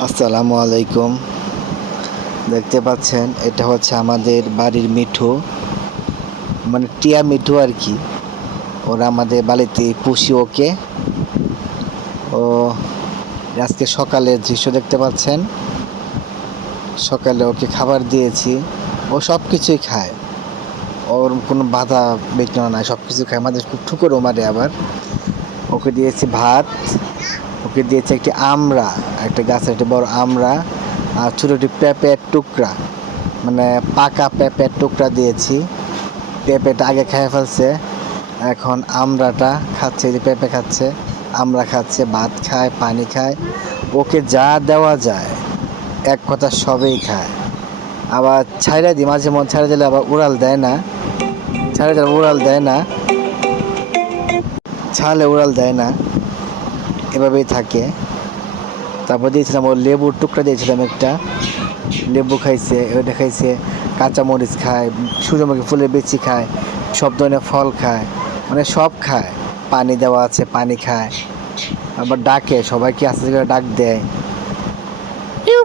আসসালামু আলাইকুম। দেখতে পাচ্ছেন, এটা হচ্ছে আমাদের বাড়ির মিঠু। মানে টিয়া মিঠু আর কি। ওরা আমাদের বাড়িতে পুষি ওকে। ও, আজকে সকালের দৃশ্য দেখতে পাচ্ছেন। সকালে ওকে খাবার দিয়েছি। ও সব কিছুই খায়। ওর কোনো বাধা বিঘ্ন নাই সব কিছু খায়। আমাদের খুব ঠুকরও মারে আবার। ওকে দিয়েছি ভাত। ওকে দিয়েছে একটি আমড়া, একটা গাছের একটি বড় আমড়া, আর ছোটো একটি পেঁপের টুকরা মানে পাকা পেঁপের টুকরা দিয়েছি। পেঁপেটা আগে খেয়ে ফেলছে, এখন আমড়াটা খাচ্ছে যে পেঁপে খাচ্ছে, আমড়া খাচ্ছে, ভাত খায়, পানি খায়। ওকে যা দেওয়া যায়, এক কথা সবই খায়। আবার ছাইড়া দিই, মাঝে মধ্যে ছাইড়া দিলে আবার উড়াল দেয় না। ছাইড়া দিলে উড়াল দেয় না। ছাড়লে উড়াল দেয় না। এভাবেই থাকে। তারপর দিয়েছিলাম ওর লেবুর টুকরা দিয়েছিলাম একটা। লেবু খাইছে, ওইটা খাইছে, কাঁচামরিচ খায়, সূর্যমুখী ফুলের বেচি খায়, সব ধরনের ফল খায় মানে সব খায়। পানি দেওয়া আছে, পানি খায়। আবার ডাকে সবাইকে আস্তে আস্তে করে ডাক দেয়?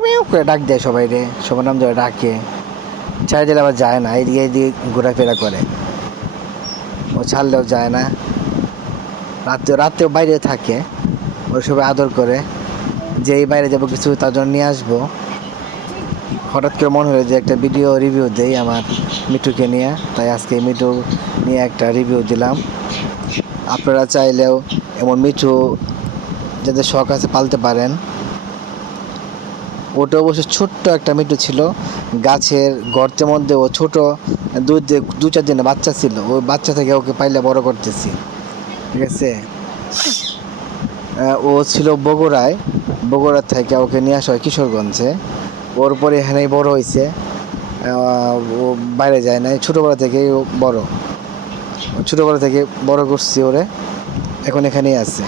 পিউ করে ডাক দেয় সবাই রে সবার নাম ধরে ডাকে। ছাড়ে দিলে আবার যায় না এইদিকে এইদিকে ঘোরাফেরা করে। ও ছাড়লেও যায় না। রাতে রাতেও বাইরে থাকে। ওর সবাই আদর করে যে এই বাইরে যাব কিছু, তার জন্য নিয়ে আসব। হঠাৎ করে মনে হলো যে একটা ভিডিও রিভিউ দেই আমার মিঠুকে নিয়ে। তাই আজকে মিঠু নিয়ে একটা রিভিউ দিলাম। আপনারা চাইলেও এমন মিঠু যাদের শখ আছে পালতে পারেন। ওটা অবশ্য ছোট্ট একটা মিঠু ছিল। গাছের গর্তের মধ্যে ও ছোট, দুই দু চার দিনের বাচ্চা ছিল। ওই বাচ্চা থেকে ওকে পাইলে বড় করতেছি। ঠিক আছে? ও ছিল বগুড়ায়। বগুড়ার থেকে ওকে নিয়ে আসা হয় কিশোরগঞ্জে। ওর পরে এখানেই বড় হয়েছে। ও বাইরে যায় নাই। ছোটোবেলা থেকেই ও বড়। ছোটোবেলা থেকে বড় করছি ওরে। এখন এখানেই আছে।